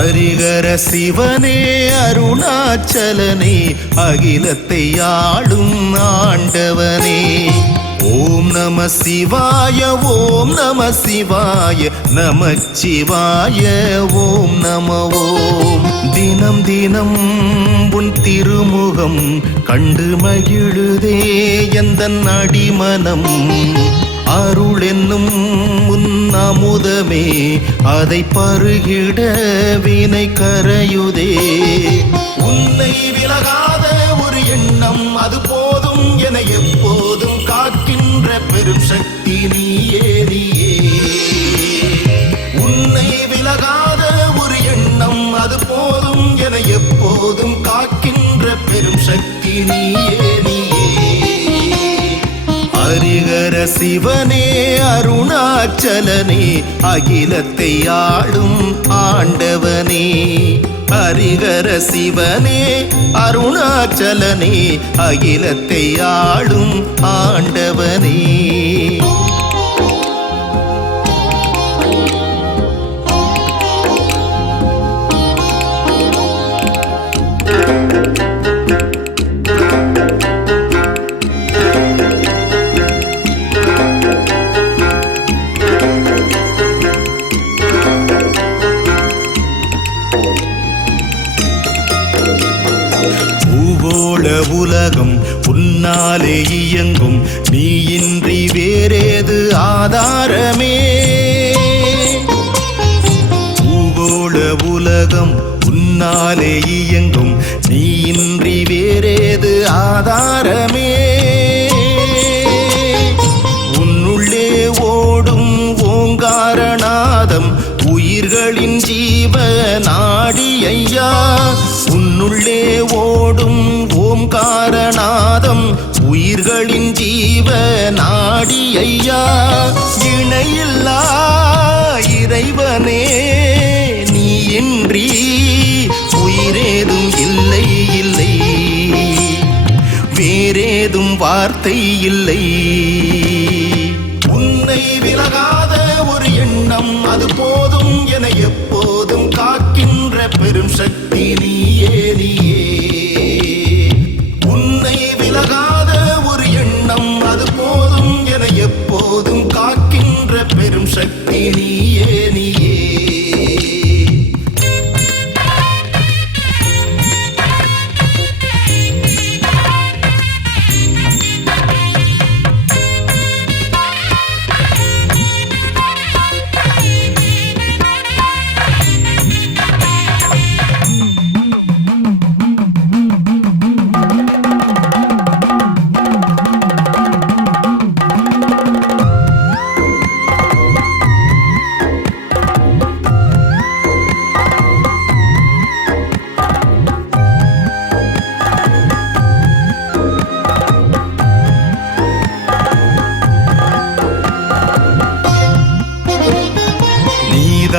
ஹரிகர சிவனே அருணாச்சலனே அகிலத்தை ஆளும் ஆண்டவனே. ஓம் நம சிவாய ஓம் நம சிவாய நம சிவாய ஓம் நம ஓம். தினம் தினம் உன் திருமுகம் கண்டு மகிழுதே எந்த அடிமனம். அருள் என்னும் உன் அமுதமே அதை பருகிட வினை கரையுதே. உன்னை விலகாத ஒரு எண்ணம் அது போதும் என எப்போதும் காக்கின்ற பெரும் சக்தி நீயே நீயே உன்னை விலகாத ஒரு எண்ணம் அது போதும் என எப்போதும் காக்கின்ற பெரும் சக்தி நீயே நீயே ஹரிகர சிவனே அருணாச்சலனே அகிலத்தை ஆளும் ஆண்டவனே. ஹரிகர சிவனே அருணாச்சலனே அகிலத்தை ஆளும் ஆண்டவனே. உலகம் உன்னாலே இயங்கும். நீ இன்றி வேறேது ஆதாரமே. பூகோள உலகம் உன்னாலே இயங்கும். நீ இன்றி வேறேது ஆதாரமே. உயிர்களின் ஜீவ நாடி ஐயா இணையில்லா இறைவனே நீ இன்றி உயிரேதும் இல்லை இல்லை. வேறேதும் வார்த்தை இல்லை. உன்னை விலகாத ஒரு எண்ணம் அது போதும் என எப்போதும் காக்கின்ற பெரும் சக்தி நீயே நீ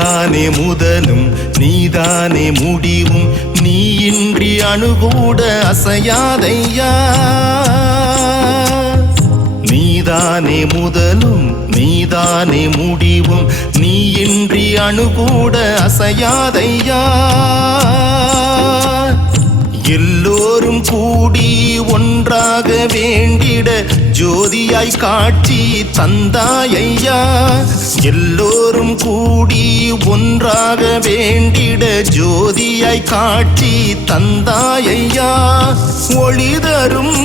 நீதானே முதலும் நீதானே முடிவும். நீ இன்றி அணுகூட அசையாதையா நீதானே முதலும் நீதானே முடிவும். நீ இன்றி அணுகூட அசையாதையா எல்லோரும் கூட ஜோதியாய் காட்சி தந்தாயையா எல்லோரும் கூடி ஒன்றாக வேண்டிட ஜோதியாய் காட்சி தந்தாயையா ஒளி தரும்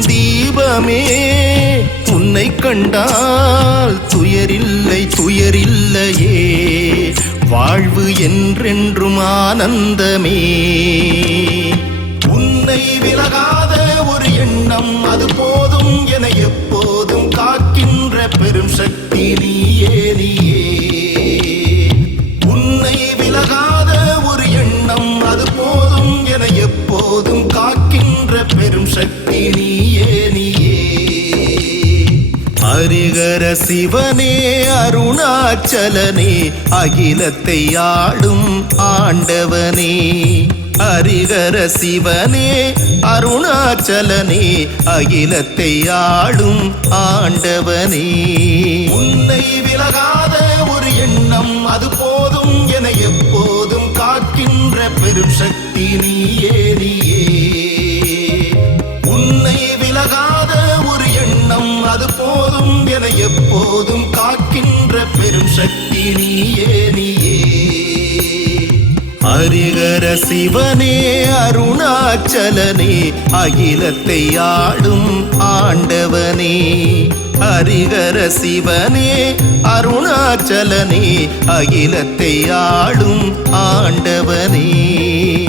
தீபமே உன்னை கண்டால் துயரில்லை துயரில்லையே. வாழ்வு என்றென்றும் ஆனந்தமே. உன்னை விலகா ஹரிகர சிவனே அருணாச்சலனே அகிலத்தை ஆடும் ஆண்டவனே. ஹரிகர சிவனே அருணாச்சலனே அகிலத்தை ஆளும் ஆண்டவனே. உன்னை விலகாத ஒரு எண்ணம் அது போ பெரும் சக்தி நீயே நீயே. ஹரிகர சிவனே அருணாச்சலனே அகிலத்தை ஆடும் ஆண்டவனே. ஹரிகர சிவனே அருணாச்சலனே அகிலத்தை ஆடும் ஆண்டவனே.